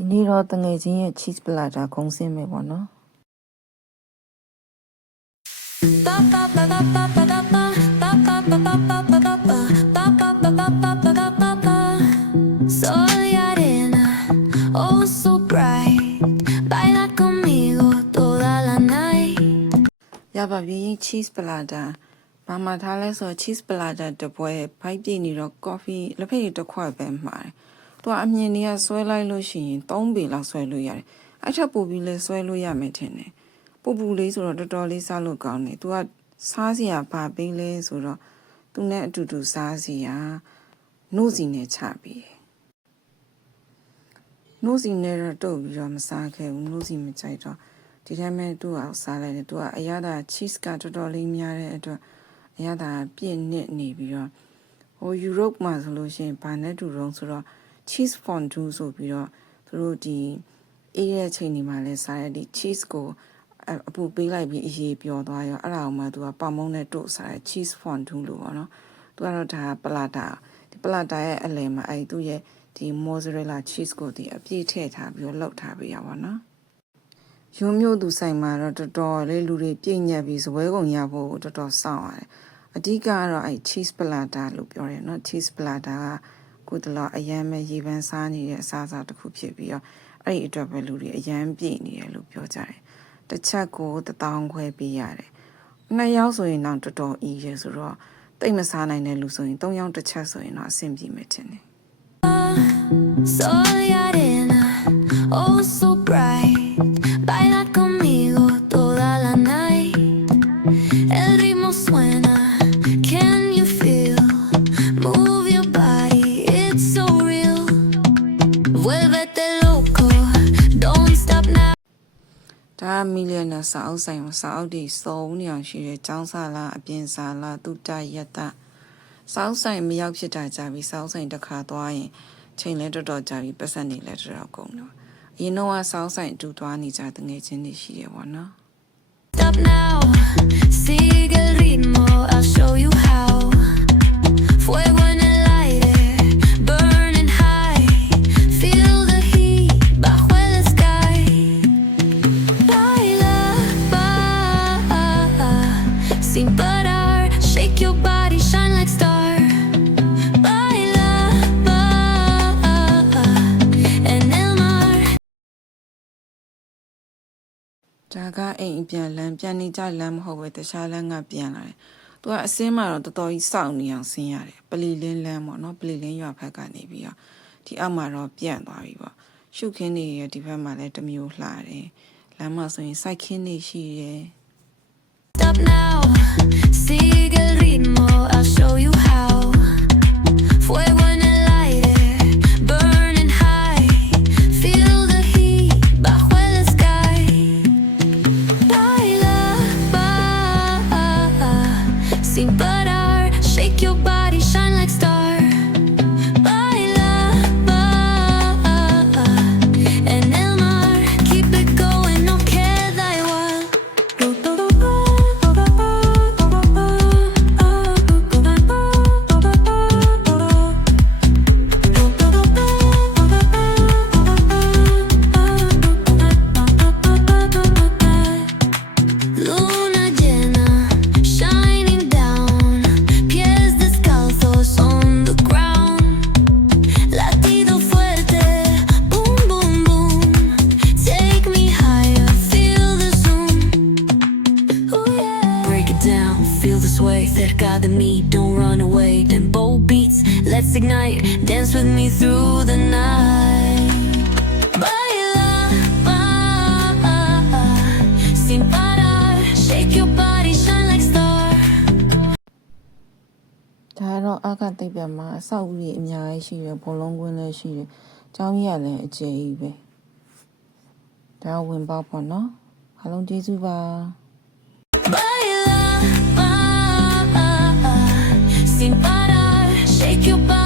ဒီနေ့တော့တငယ်ချင်းရဲ့ cheese platter ခုံးစင်းမယ်ပေါ့နော်ရပါပြီ cheese platter ဘာမှထားလဲဆို cheese platter တပွဲဘိုက်ပြည့်နေတော့ coffee လက်ဖက်ရည်တစ်ခွက်ပဲမှာတယ်သူကအမြင်တွေကဆွဲလိုက်လို့ရှိရင်3ပေလောက်ဆွဲလို့ရတယ်အဲ့ထက်ပိုပြီးလဲဆွဲလို့ရမယ်ထင်တယ်ပူပူလေးဆိုတော့တော်တော်လေးစားလို့ကောင်းတယ်သူကစားစရာဘာပေးလဲဆိုတော့သူနဲ့အတူတူစားစရာနှုတ်စီနဲ့ချပြီးနှုတ်စီနဲ့တော့တုတ်ပြီးတော့မစားခဲ့ဘူးနှုတ်စီမကြိုက်တော့ဒီထဲမှာသူ့အောင်စားလိုက်တယ်သူကအရသာ cheese ကတော်တော်လေးများတဲ့အတွက်အရသာပြည့်နစ်နေပြီးတော့ဟို Europe မှာဆိုလို့ရှိရင်ဘာနဲ့တူတော့ဆိုတော့ cheese fondue ဆိုပြီးတော့သူတို့ဒီအေးရဲ့ချိန်ဒီမှာလဲစားရတဲ့ cheese ကိုအပူပေးလိုက်ပြီးအေးပျော်သွားရောအဲ့ဒါအောင်မှသူကပေါင်မုံနဲ့တို့စားတဲ့ cheese fondue လို့ပေါ့နော်သူကတော့ဒါပလာတာဒီပလာတာရဲ့အလယ်မှာအဲ့သူ့ရဲ့ဒီ mozzarella cheese ကိုဒီအပြည့်ထည့်ထားပြီးတော့လှုပ်ထားပေးရပါတော့ရုံမျိုးသူဆိုင်မှာတော့တော်တော်လေးလူတွေပြည့်ညက်ပြီးစပွဲကုန်ရဖို့တော်တော်စောင့်ရတယ်အဓိကကတော့အဲ့ cheese platter လို့ပြောတယ်နော် cheese platter ကကိုယ်တလောအရန်ပဲရေပန်းစားနေတဲ့အစားအစာတစ်ခုဖြစ်ပြီးတော့အဲ့ဒီအတွက်ပဲလူတွေအရန်ပြည့်နေတယ်လို့ပြောကြတယ်တစ်ချက်ကို1000ခွဲပေးရတယ်နှစ်ယောက်ဆိုရင်တော့တော်တော်အီးရဆိုတော့တိတ်မစားနိုင်တဲ့လူဆိုရင်3ယောက်တစ်ချက်ဆိုရင်တော့အဆင်ပြေမယ်ထင်တယ်Oh so bright baila conmigo toda la night el ritmo suena can you feel move your body it's so real vuélvete loco don't stop now ဒါမီလီယနာစာအုပ်ဆိုင်မှာစာအုပ်တွေစုံနေအောင်ရှိတယ်ကျောင်းစာလားအပြင်စာလားတုတရတစာအုပ်ဆိုင်မရောက်ဖြစ်တာကြပြီစာအုပ်ဆိုင်တစ်ခါသွားရင်ချိန်လဲတော်တော်ကြာပြီပတ်စံနေလဲတော်တော်ကုန်တော့အရင်တော့ဆောင်းဆိုင်အတူသွားနေကြတငယ်ချင်းတွေရှိတယ်ပေါ့နော် Stop now sigue el ritmo I'll show you how Fuego en el aire burning high Feel the heat bajo el sky Baila sin parar Shake your body shine like starဒါကအိမ်ပြန်လမ်းပြန်နေကြလမ်းမဟုတ်ပဲတခြားလမ်းကပြန်လာတယ်။သူကအစင်းမှာတော့တော်တော်ကြီးစောင့်နေအောင်ဆင်းရတယ်။ပလီလင်းလမ်းပေါ့နော်။ပလီလင်းရွာဘက်ကနေပြီးတော့ဒီအောက်မှာတော့ပြန့်သွားပြီပေါ့။ရှုခင်းနေရဒီဘက်မှာလည်းတစ်မျိုးလှတယ်။လမ်းမှာဆိုရင်စိုက်ခင်းနေရှိတယ်။ Stop now sigue el ritmo I'll show you how Fuego en el aire burning high Feel the heat bajo el sky Sin parar, shake your body, shine like star. Baila, en el mar, keep it going, no queda igual. Luna llena, shining down, pies descalzos on the ground. Latido fuerte, boom, boom, boom. Take me higher, feel the zoom. Ooh, yeah. Break it down, feel the sway. Cerca de mí, don't run away. Tempo beats, let's ignite. Dance with me through the night. Baila, sin parar, shake your body, shine like star. ဒါတော့အကတိတ်ပြမှာအဆောက်အဦကြီးအများကြီးရှိတယ်ဘောလုံးကွင်းလည်းရှိတယ်ကျောင်းကြီးကလည်းအကျယ်ကြီးပဲဒါဝင်ပေါက်ပေါ့နော်အားလုံးကျေးဇူးပါ Baila, sin parar, shake your body